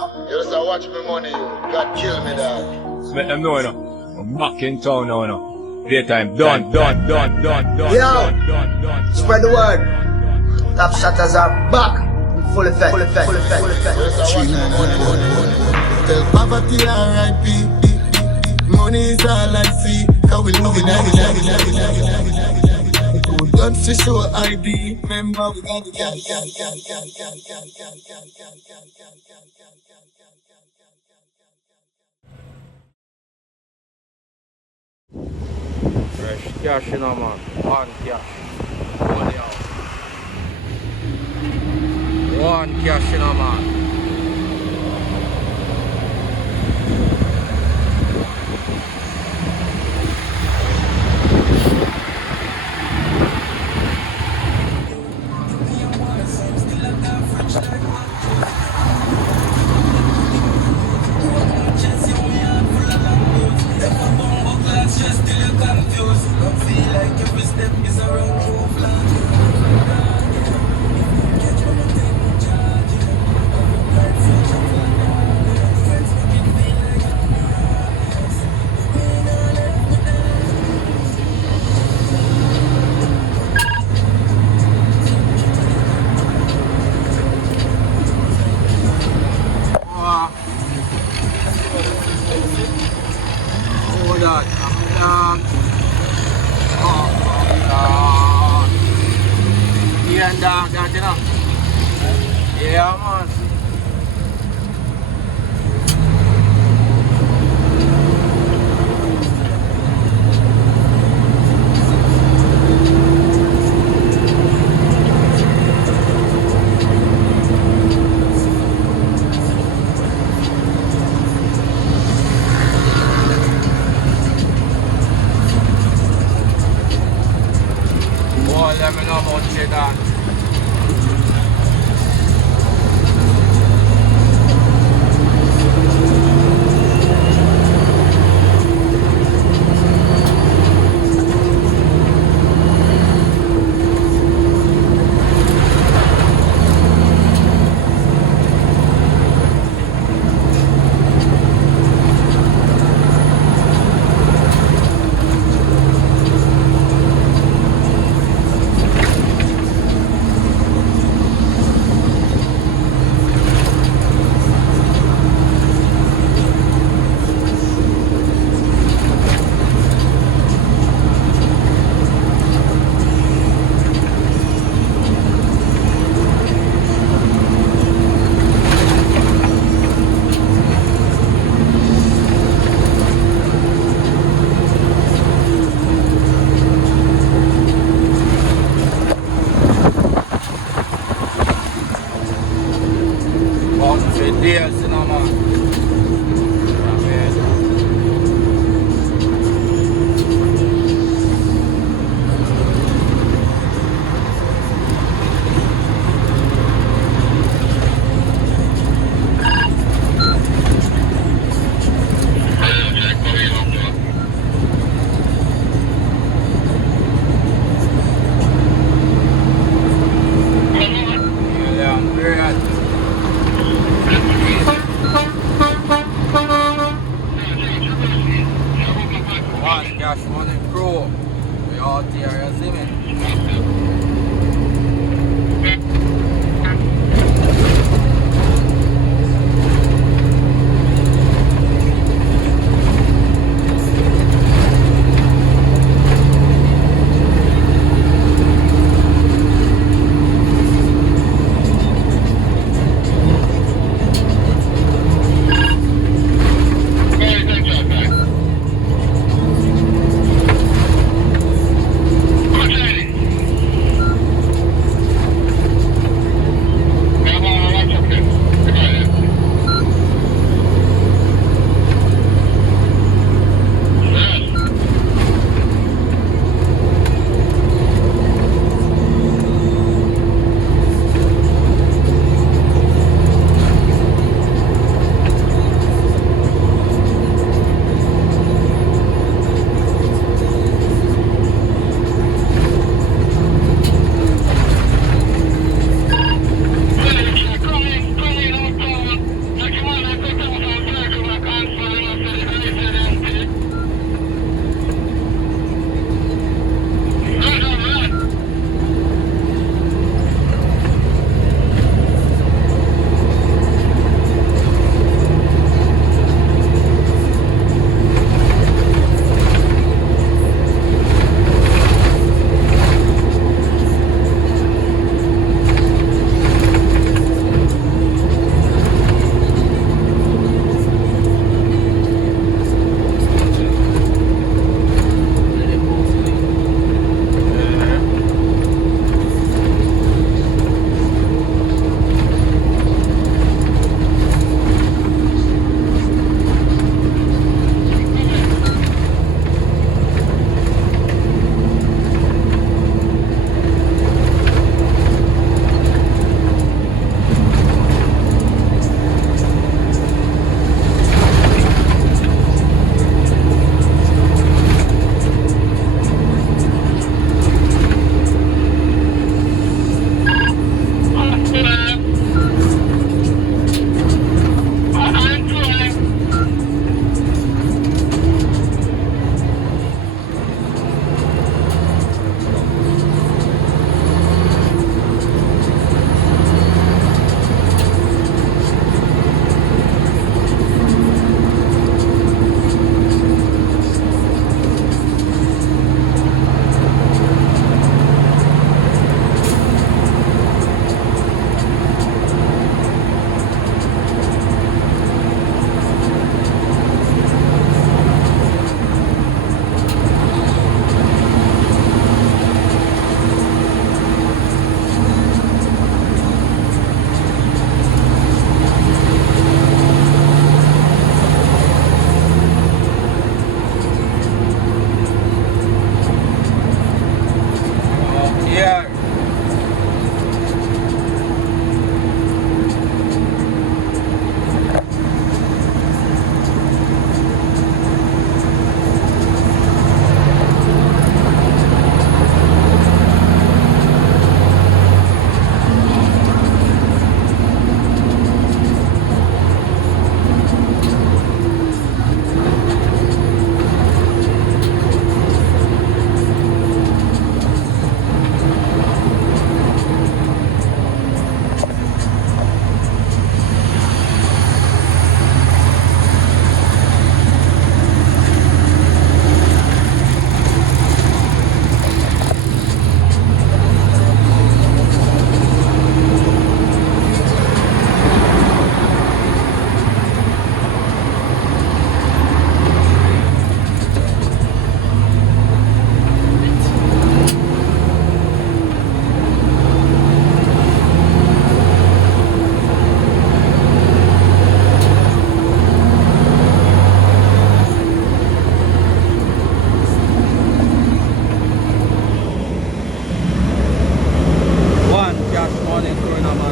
You just watch me money, you. God kill me, dog. Let them know, you know. I'm back in town now, you know. Daytime done. Yo, spread the word. Top shutters are back. In full effect. You just watch me money. Tell poverty R.I.P. Money is all I see. How we moving, we got to show ID. Remember we got Fresh cash, you know, man. One cash. Money out. One cash, you know, man. Yeah, man. Boy, let me know about shit that. Yes, you know, man. Yeah, I'm great.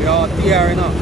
We all tearing up.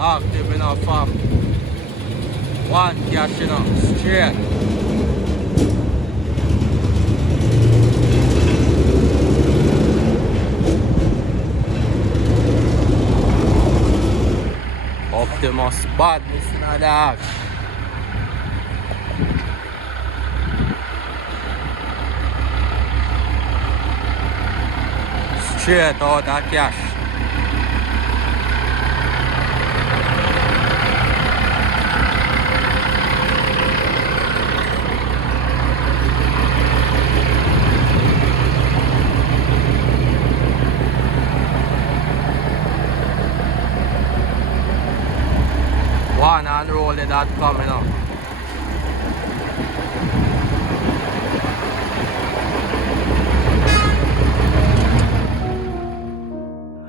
Active enough, fam. One cash enough, straight. Optimus badness in a dog. Straight out of cash. One unroll that coming up.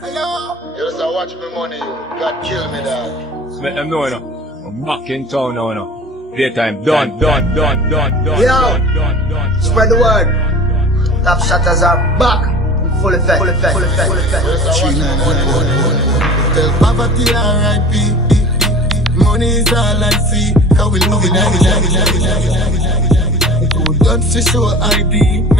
Hello? You just watch me money, you. God kill me, dog. Let them know, you know. I'm back in town now, you know. Daytime done. Yo. Spread the word. Top shutters are back. In full effect. You just watch me money. Tell poverty R.I.P. Money is all I see. How we moving, Good for show ID.